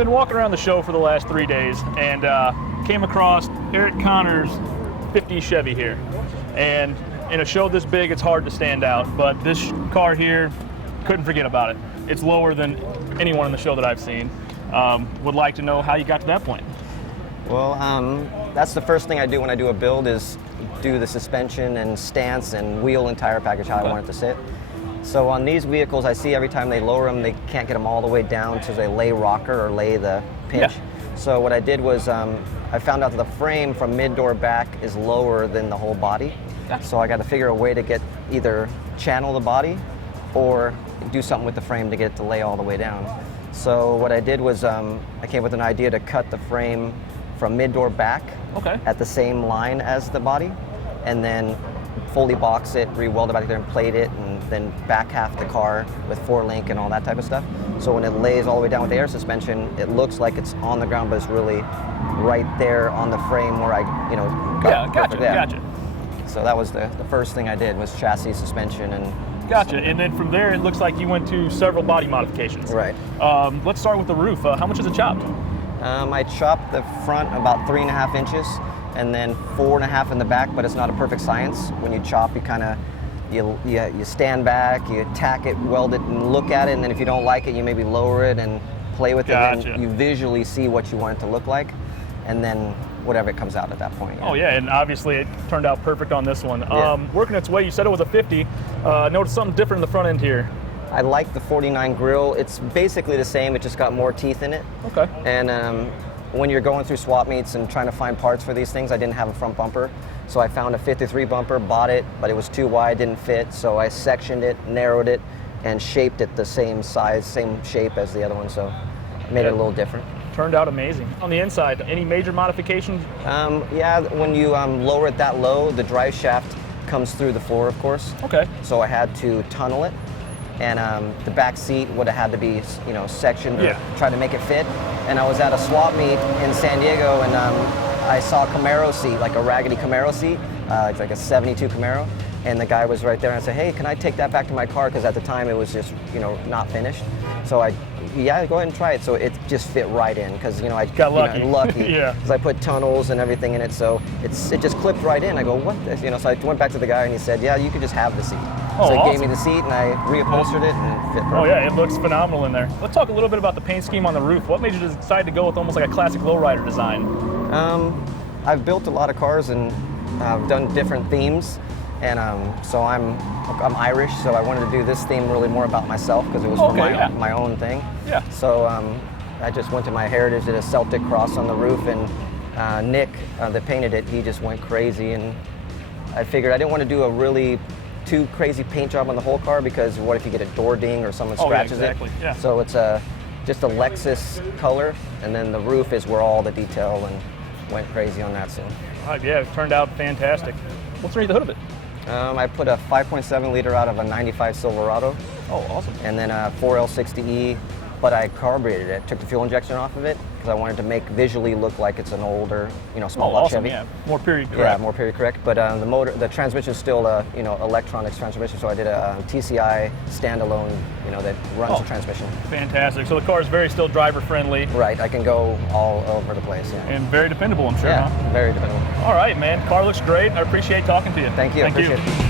been walking around the show for the last 3 days and came across Eric Connor's 50 Chevy here. And in a show this big, it's hard to stand out, but this car here, couldn't forget about it. It's lower than anyone in the show that I've seen. Would like to know how you got to that point. Well, that's the first thing I do when I do a build is do the suspension and stance and wheel and tire package, how I want it to sit. So on these vehicles, I see every time they lower them, they can't get them all the way down to the lay rocker or lay the pinch. Yeah. So what I did was I found out that the frame from mid-door back is lower than the whole body. Yeah. So I got to figure a way to get either channel the body or do something with the frame to get it to lay all the way down. So what I did was I came with an idea to cut the frame from mid-door back at the same line as the body, and then fully box it, re-weld it back there and plate it, and then back half the car with 4-link and all that type of stuff. So when it lays all the way down with the air suspension, it looks like it's on the ground, but it's really right there on the frame where I, Gotcha. So that was the first thing I did was chassis, suspension, and Gotcha, and then from there, it looks like you went to several body modifications. Right. Let's start with the roof. How much is it chopped? I chopped the front about 3.5 inches, and then 4.5 in the back, but it's not a perfect science. When you chop, you kind of, you stand back, you tack it, weld it, and look at it, and then if you don't like it, you maybe lower it and play with it, and you visually see what you want it to look like, and then whatever it comes out at that point. Yeah. Oh yeah, and obviously it turned out perfect on this one. Yeah. Working its way, you said it was a 50. Noticed something different in the front end here. I like the 49 grille. It's basically the same, it just got more teeth in it. Okay. And when you're going through swap meets and trying to find parts for these things, I didn't have a front bumper. So I found a 53 bumper, bought it, but it was too wide, didn't fit. So I sectioned it, narrowed it, and shaped it the same size, same shape as the other one. So I made it a little different. Turned out amazing. On the inside, any major modifications? Yeah, when you lower it that low, the drive shaft comes through the floor, of course. Okay. So I had to tunnel it. And the back seat would have had to be, sectioned or try to make it fit. And I was at a swap meet in San Diego, and I saw a Camaro seat, like a raggedy Camaro seat, it's like a 72 Camaro. And the guy was right there, and I said, hey, can I take that back to my car? Because at the time it was just, not finished. So go ahead and try it. So it just fit right in, because I got lucky. Lucky. Yeah. Because I put tunnels and everything in it, so it just clipped right in. I go, what? So I went back to the guy, and he said, yeah, you could just have the seat. Oh, so he awesome. gave me the seat, and I reupholstered it, and it fit perfect. Oh yeah, it looks phenomenal in there. Let's talk a little bit about the paint scheme on the roof. What made you decide to go with almost like a classic lowrider design? I've built a lot of cars, and I've done different themes, and so I'm Irish, so I wanted to do this theme really more about myself, because it was for my own thing. Yeah. So I just went to my heritage, did a Celtic cross on the roof, and Nick, that painted it, he just went crazy, and I figured I didn't want to do a really too crazy paint job on the whole car, because what if you get a door ding or someone scratches it? Yeah. So it's just a Lexus color, and then the roof is where all the detail, and went crazy on that. So. Yeah, it turned out fantastic. What's underneath the hood of it? I put a 5.7 liter out of a 95 Silverado. Oh, awesome. And then a 4L60E, but I carbureted it, took the fuel injection off of it, because I wanted to make visually look like it's an older, small block Chevy. Yeah, more period correct. Yeah, more period correct. But the transmission is still electronics transmission, so I did a TCI standalone, that runs the transmission. Fantastic. So the car is very still driver friendly. Right, I can go all over the place. Yeah. And very dependable, I'm sure. Yeah, huh? very dependable. All right, man. Car looks great. I appreciate talking to you. Thank you. Thank you.